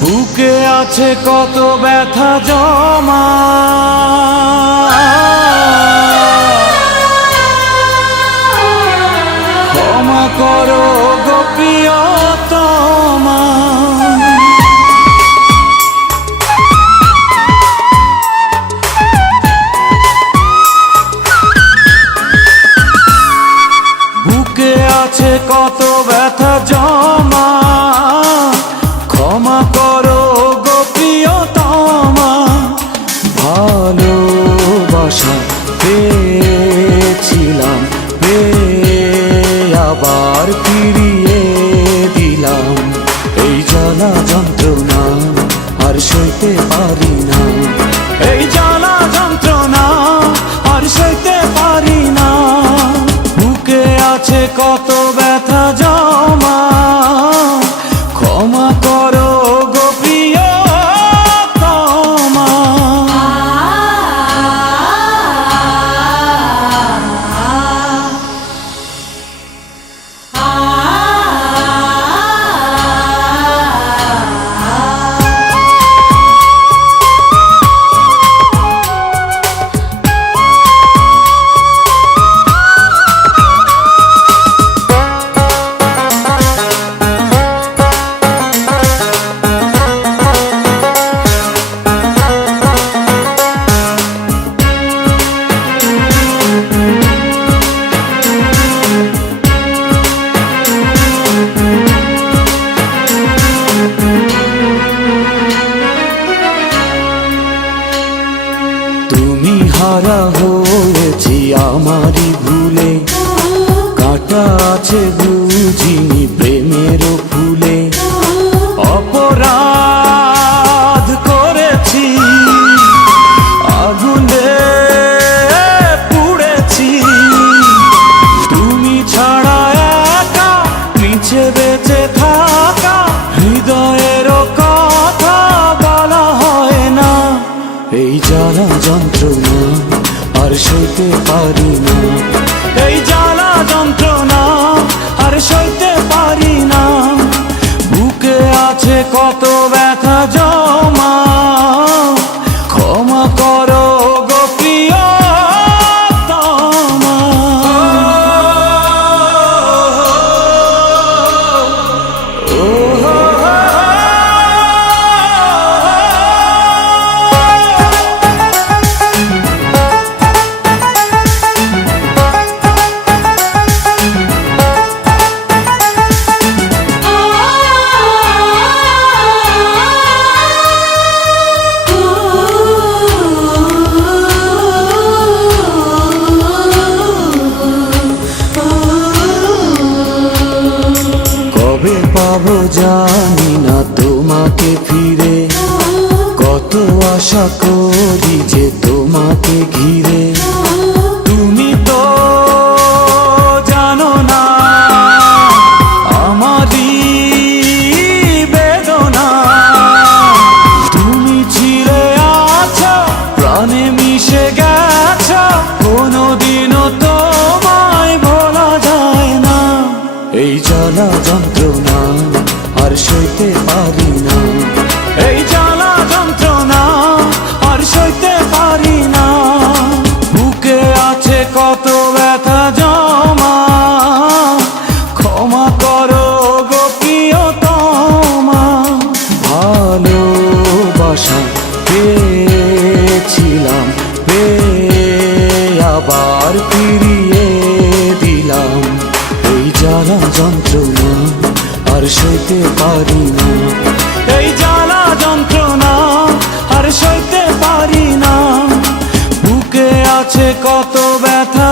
বুকে আছে কত ব্যথা জমা, ক্ষমা করো গো প্রিয়তমা। বুকে আছে কত ব্যথা জমা, ক্ষমা করো গো প্রিয়তমা। ভালোবাসা পেয়েছিলাম, আবার ফিরিয়ে দিলাম। এই জ্বালা যন্ত্রণা আর সইতে পারি না, এই জ্বালা যন্ত্রণা আর সইতে পারি না। বুকে আছে কত ব্যথা জমা, ক্ষমা করো গো প্রিয়তমা। তুমি হারা হয়েছি আমারই ভুলে, কাঁটা আছে বুঝিনি প্রেমের ফুলে। অপরাধ করেছি, আগুনে পুড়েছি। তুমি ছাড়া একা মিছে বেঁচে থাকা, হৃদয়েরও কথা বলা হয় না। এই জ্বালা যন্ত্রণা আর সইতে পারি না, এই জ্বালা যন্ত্রণা আর সইতে পারি না। বুকে আছে কত ব্যথা জমা, ক্ষমা করো গো প্রিয়তমা। কবে পাবো জানি না তোমাকে ফিরে, কত আশা করি যে তোমাকে ঘিরে। তুমি তো জানো না আমারই বেদনা, তুমি ছিলে আছো প্রাণে মিশে গেছো, কোনোদিনও তোমায় ভোলা যায় না। এই জ্বালা যন্ত্রণা আর সইতে পারি না, এই জ্বালা যন্ত্রণা আর সইতে পারি না। বুকে আছে কত ব্যথা জমা, ক্ষমা করো গো প্রিয়তমা। ভালোবাসা পেয়েছিলাম, আবার ফিরিয়ে দিলাম। এই জ্বালা যন্ত্রণা আর সইতে পারি না, এই জ্বালা যন্ত্রণা আর সইতে পারি না। বুকে আছে কত ব্যথা।